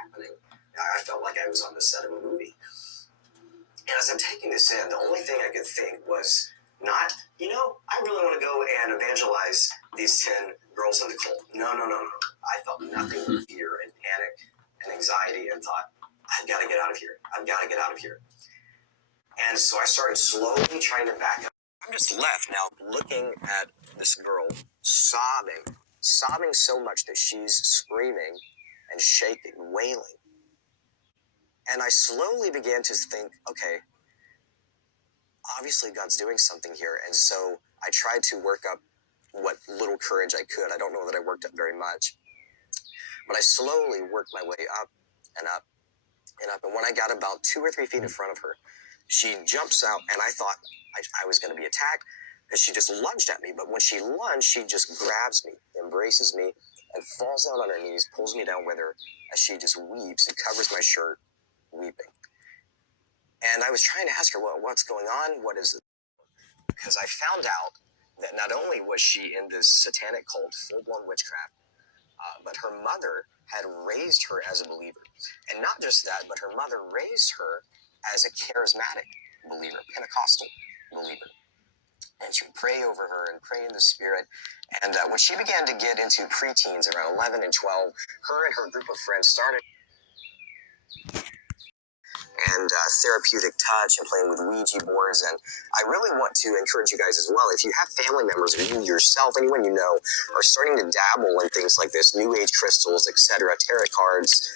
happening. I felt like I was on the set of a movie. And as I'm taking this in, the only thing I could think was not, I really want to go and evangelize these 10 girls in the cult. No. I felt nothing but fear and panic and anxiety and thought, I've got to get out of here. I've got to get out of here. And so I started slowly trying to back up. I'm just left now looking at this girl sobbing so much that she's screaming and shaking, wailing. And I slowly began to think, okay, obviously God's doing something here. And so I tried to work up what little courage I could. I don't know that I worked up very much, but I slowly worked my way up and up and up. And when I got about 2 or 3 feet in front of her, she jumps out, and I thought I was going to be attacked because she just lunged at me. But when she lunged, she just grabs me, embraces me, and falls down on her knees, pulls me down with her as she just weeps and covers my shirt, weeping. And I was trying to ask her, well, what's going on? What is it? Because I found out that not only was she in this satanic cult, full-blown witchcraft, but her mother had raised her as a believer. And not just that, but her mother raised her as a charismatic believer, Pentecostal believer. And she would pray over her and pray in the Spirit. And when she began to get into preteens, around 11 and 12, her and her group of friends started and therapeutic touch and playing with Ouija boards. And I really want to encourage you guys as well, if you have family members or you yourself, anyone you know, are starting to dabble in things like this, New Age crystals, etc., tarot cards,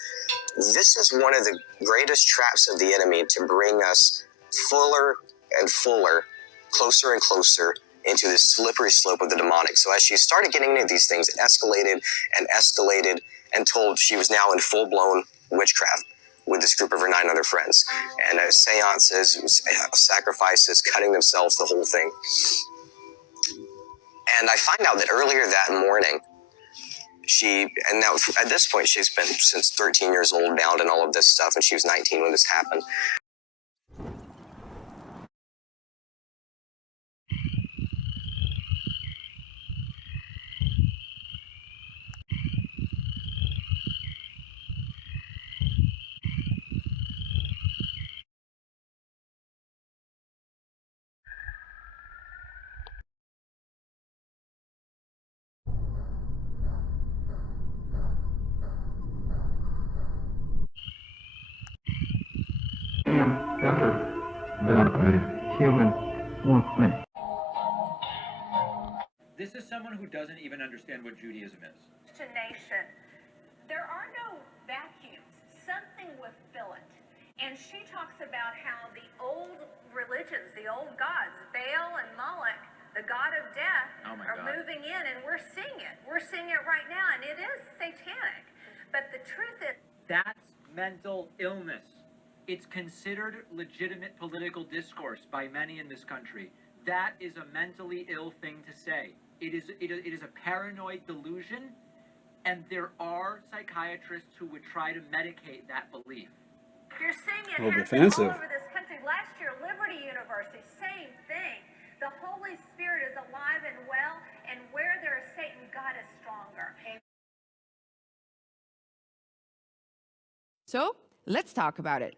this is one of the greatest traps of the enemy to bring us fuller and fuller, closer and closer into this slippery slope of the demonic. So as she started getting into these things, it escalated and told she was now in full-blown witchcraft with this group of her 9 other friends. And seances, sacrifices, cutting themselves, the whole thing. And I find out that earlier that morning, and now at this point, she's been since 13 years old, bound and all of this stuff, and she was 19 when this happened. Human movement. This is someone who doesn't even understand what Judaism is. Nation. There are no vacuums. Something will fill it. And she talks about how the old religions, the old gods, Baal and Moloch, the god of death, are moving in, and we're seeing it. We're seeing it right now, and it is satanic. But the truth is... That's mental illness. It's considered legitimate political discourse by many in this country. That is a mentally ill thing to say. It is a paranoid delusion, and there are psychiatrists who would try to medicate that belief. You're seeing it Well, defensive. all over this country. Last year, Liberty University, same thing. The Holy Spirit is alive and well, and where there is Satan, God is stronger. So, let's talk about it.